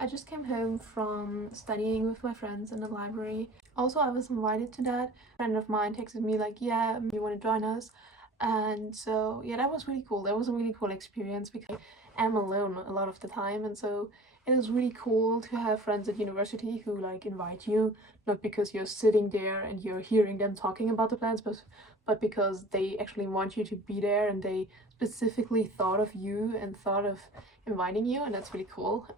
I just came home from studying with my friends in the library. Also, I was invited to that. A friend of mine texted me like, yeah, you want to join us? And so, yeah, that was really cool. That was a really cool experience because I am alone a lot of the time. And so it is really cool to have friends at university who like invite you, not because you're sitting there and you're hearing them talking about the plans, but because they actually want you to be there and they specifically thought of you and thought of inviting you. And that's really cool.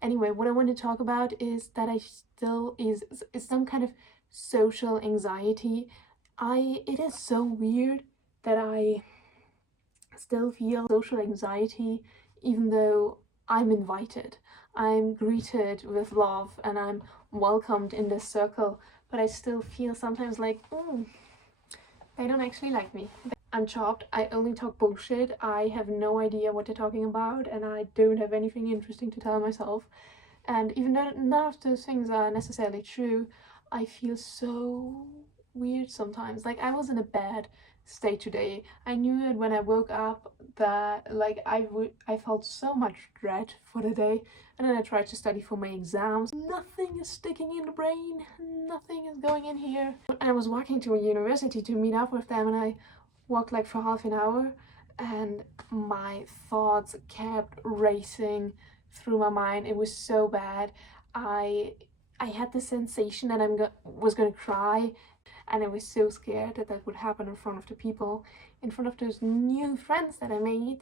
Anyway, what I want to talk about is that I still is some kind of social anxiety. It is so weird that I still feel social anxiety even though I'm invited. I'm greeted with love and I'm welcomed in this circle, but I still feel sometimes like, they don't actually like me. I'm chopped. I only talk bullshit. I have no idea what they're talking about and I don't have anything interesting to tell myself. And even though none of those things are necessarily true, I feel so weird sometimes. Like I was in a bad state today. I knew it when I woke up that like I felt so much dread for the day. And then I tried to study for my exams. Nothing is sticking in the brain. Nothing is going in here. I was walking to a university to meet up with them and I walked like for half an hour and my thoughts kept racing through my mind. It was so bad. I had the sensation that was gonna cry, and I was so scared that that would happen in front of the people, in front of those new friends that I made,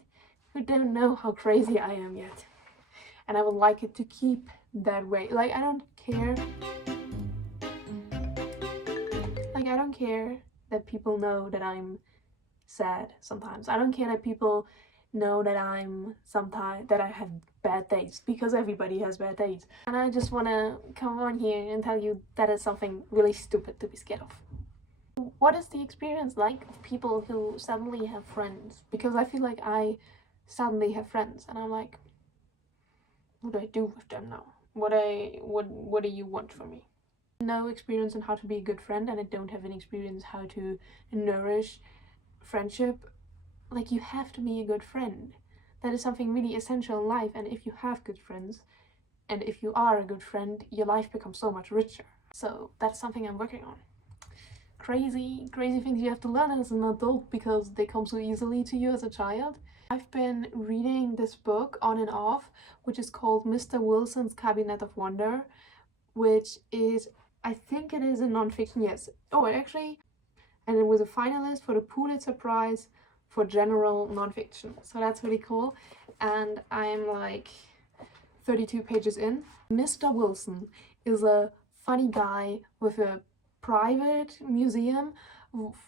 who don't know how crazy I am yet. And I would like it to keep that way. Like I don't care. Like I don't care that people know that I'm sad sometimes. I don't care that people know that I have bad days, because everybody has bad days. And I just want to come on here and tell you that is something really stupid to be scared of. What is the experience like of people who suddenly have friends? Because I feel like I suddenly have friends and I'm like, what do I do with them now? What do you want from me? No experience in how to be a good friend, and I don't have any experience how to nourish friendship. Like, you have to be a good friend. That is something really essential in life, and if you have good friends and if you are a good friend, your life becomes so much richer. So that's something I'm working on. Crazy things you have to learn as an adult because they come so easily to you as a child. I've been reading this book on and off, which is called Mr. Wilson's Cabinet of Wonder, which is, I think it is a non-fiction, yes. Oh, actually, and it was a finalist for the Pulitzer Prize for general nonfiction. So that's really cool. And I'm like 32 pages in. Mr. Wilson is a funny guy with a private museum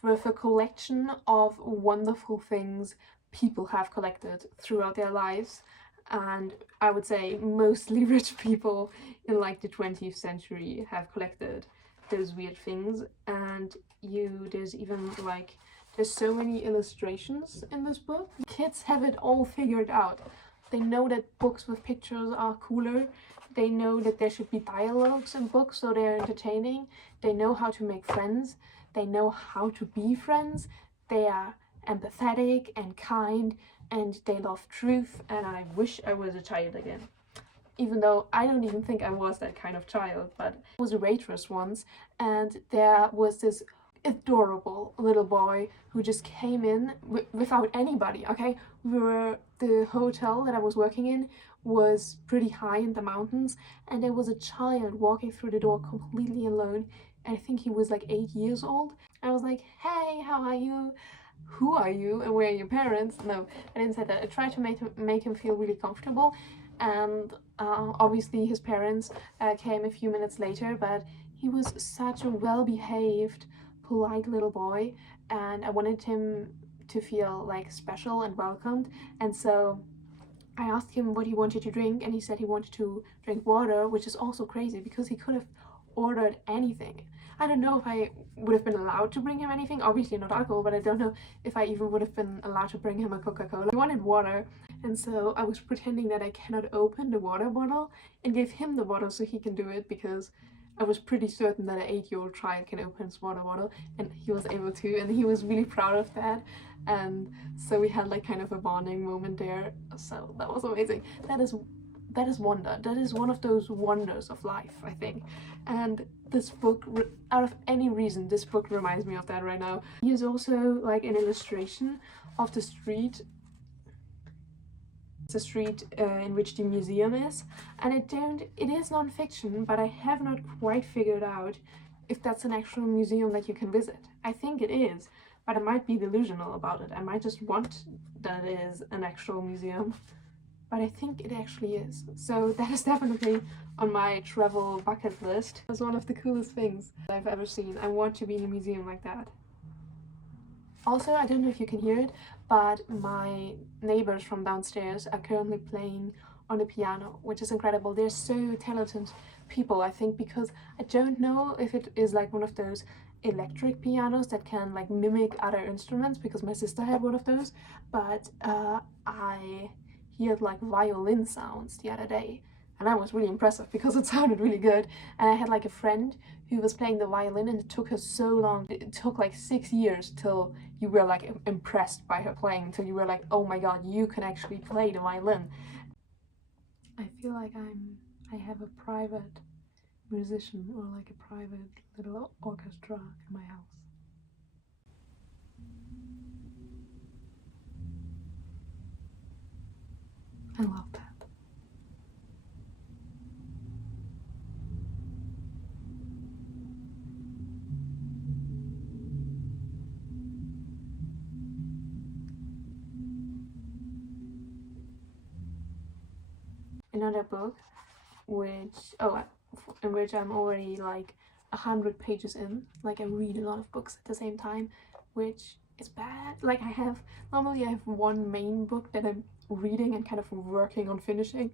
with a collection of wonderful things people have collected throughout their lives. And I would say mostly rich people in like the 20th century have collected those weird things. And there's even like, there's so many illustrations in this book. Kids have it all figured out. They know that books with pictures are cooler. They know that there should be dialogues in books so they're entertaining. They know how to make friends. They know how to be friends. They are empathetic and kind, and they love truth, and I wish I was a child again. Even though I don't even think I was that kind of child, but I was a waitress once, and there was this adorable little boy who just came in without anybody. Okay, the hotel that I was working in was pretty high in the mountains, and there was a child walking through the door completely alone. And I think he was like 8 years old. I was like, hey, how are you? Who are you and where are your parents? No, I didn't say that. I tried to make him feel really comfortable, and obviously his parents came a few minutes later, but he was such a well-behaved, polite little boy, and I wanted him to feel like special and welcomed. And so I asked him what he wanted to drink, and he said he wanted to drink water, which is also crazy because he could have ordered anything. I don't know if I would have been allowed to bring him anything, obviously not alcohol, but I don't know if I even would have been allowed to bring him a Coca-Cola. He wanted water, and so I was pretending that I cannot open the water bottle and gave him the bottle so he can do it, because I was pretty certain that an 8-year-old child can open his water bottle, and he was able to, and he was really proud of that. And so we had like kind of a bonding moment there, so that was amazing. That is that is wonder. That is one of those wonders of life, I think. And this book, out of any reason, this book reminds me of that right now. Here's also like an illustration of the street. It's a street in which the museum is, and it is non-fiction, but I have not quite figured out if that's an actual museum that you can visit. I think it is, but I might be delusional about it. I might just want that it is an actual museum, but I think it actually is. So that is definitely on my travel bucket list. It's one of the coolest things I've ever seen. I want to be in a museum like that. Also, I don't know if you can hear it, but my neighbors from downstairs are currently playing on the piano, which is incredible. They're so talented people, I think, because I don't know if it is like one of those electric pianos that can like mimic other instruments, because my sister had one of those, but I heard like violin sounds the other day, and that was really impressive because it sounded really good. And I had like a friend who was playing the violin, and it took her so long. It took like 6 years till you were like impressed by her playing, till you were like, oh my god, you can actually play the violin. I feel like I have a private musician, or like a private little orchestra in my house. I love that. Another book in which I'm already like 100 pages in. Like I read a lot of books at the same time, which is bad. Like normally I have one main book that I'm reading and kind of working on finishing,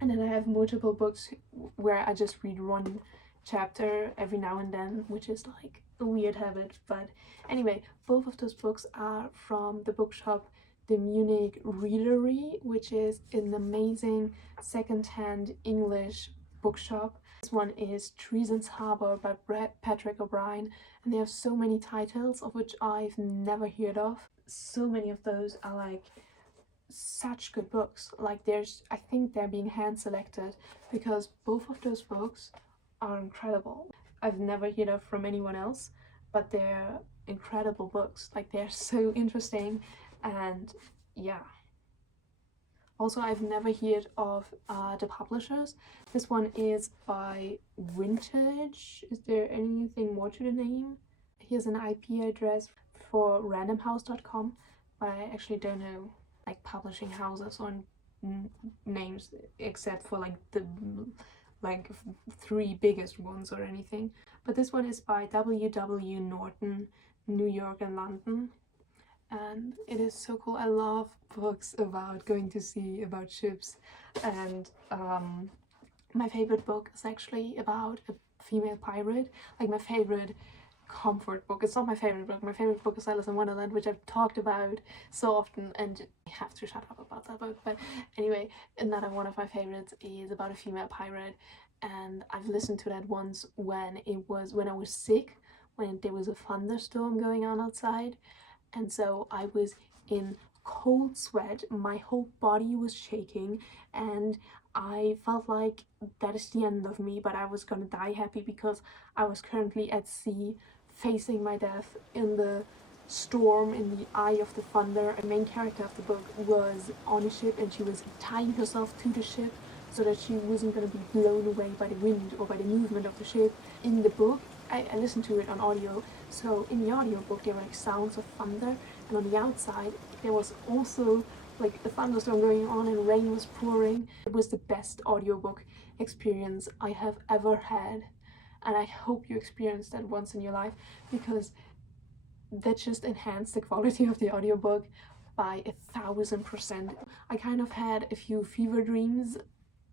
and then I have multiple books where I just read one chapter every now and then, which is like a weird habit. But anyway, both of those books are from the bookshop the Munich Readery, which is an amazing second-hand English bookshop. This one is Treason's Harbour by Patrick O'Brien, and they have so many titles of which I've never heard of. So many of those are like such good books. Like I think they're being hand selected because both of those books are incredible. I've never heard of from anyone else, but they're incredible books. Like they're so interesting, and yeah. Also, I've never heard of the publishers. This one is by Vintage. Is there anything more to the name? Here's an IP address for randomhouse.com, but I actually don't know like publishing houses or names except for like the like 3 biggest ones or anything. But this one is by W.W. Norton, New York and London, and it is so cool. I love books about going to sea, about ships, and my favorite book is actually about a female pirate. Like my favorite comfort book. It's not my favorite book. My favorite book is Alice in Wonderland, which I've talked about so often, and I have to shut up about that book. But anyway, another one of my favorites is about a female pirate, and I've listened to that once when I was sick, when there was a thunderstorm going on outside, and so I was in cold sweat, my whole body was shaking, and I felt like that is the end of me, but I was gonna die happy because I was currently at sea, facing my death in the storm, in the eye of the thunder. The main character of the book was on a ship, and she was tying herself to the ship so that she wasn't going to be blown away by the wind or by the movement of the ship. In the book, I listened to it on audio, so in the audio book there were like sounds of thunder, and on the outside there was also like a thunderstorm going on and rain was pouring. It was the best audiobook experience I have ever had, and I hope you experience that once in your life, because that just enhanced the quality of the audiobook by 1,000%. I kind of had a few fever dreams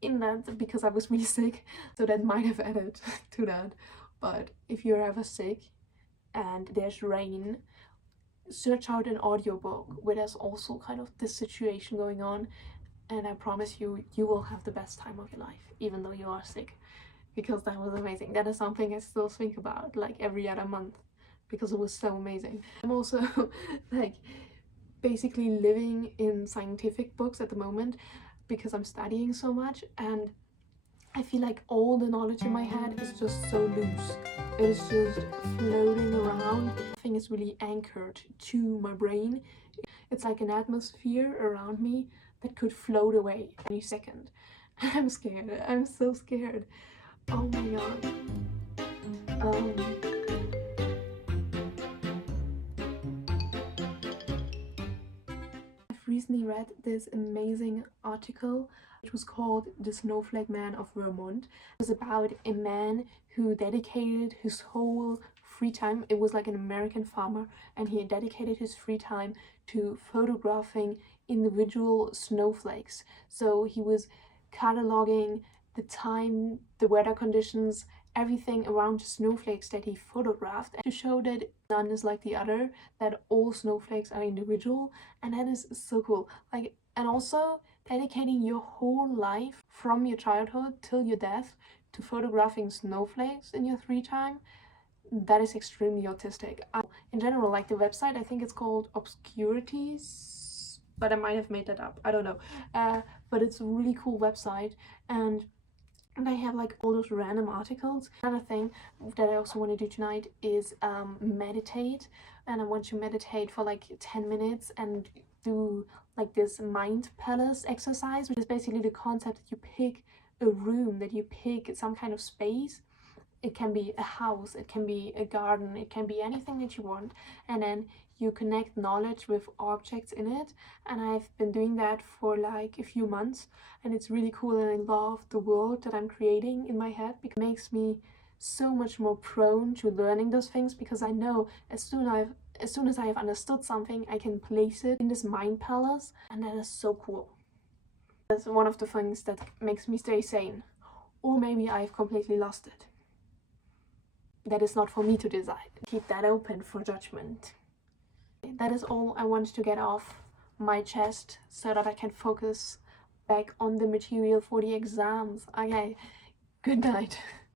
in that because I was really sick, so that might have added to that. But if you're ever sick and there's rain, search out an audiobook where there's also kind of this situation going on, and I promise you, you will have the best time of your life, even though you are sick, because that was amazing. That is something I still think about like every other month, because it was so amazing. I'm also like basically living in scientific books at the moment. because I'm studying so much, and I feel like all the knowledge in my head is just so loose. It is just floating around. Nothing is really anchored to my brain. It's like an atmosphere around me that could float away any second. I'm scared. I'm so scared. Oh my god. I've recently read this amazing article which was called The Snowflake Man of Vermont. It was about a man who dedicated his whole free time. It was like an American farmer, and he dedicated his free time to photographing individual snowflakes. So he was cataloging the time, the weather conditions, everything around the snowflakes that he photographed, to show that none is like the other, that all snowflakes are individual. And that is so cool. Like, and also dedicating your whole life from your childhood till your death to photographing snowflakes in your free time, that is extremely autistic. In general, like the website, I think it's called Obscurities, but I might have made that up, I don't know. But it's a really cool website, and they have like all those random articles. Another thing that I also want to do tonight is meditate, and I want to meditate for like 10 minutes and do like this mind palace exercise, which is basically the concept that you pick a room, that you pick some kind of space. It can be a house, it can be a garden, it can be anything that you want, and then you connect knowledge with objects in it. And I've been doing that for like a few months, and it's really cool, and I love the world that I'm creating in my head, because it makes me so much more prone to learning those things, because I know as soon as I have understood something, I can place it in this mind palace, and that is so cool. That's one of the things that makes me stay sane. Or maybe I've completely lost it. That is not for me to decide. Keep that open for judgment. That is all I want to get off my chest so that I can focus back on the material for the exams. Okay, good night.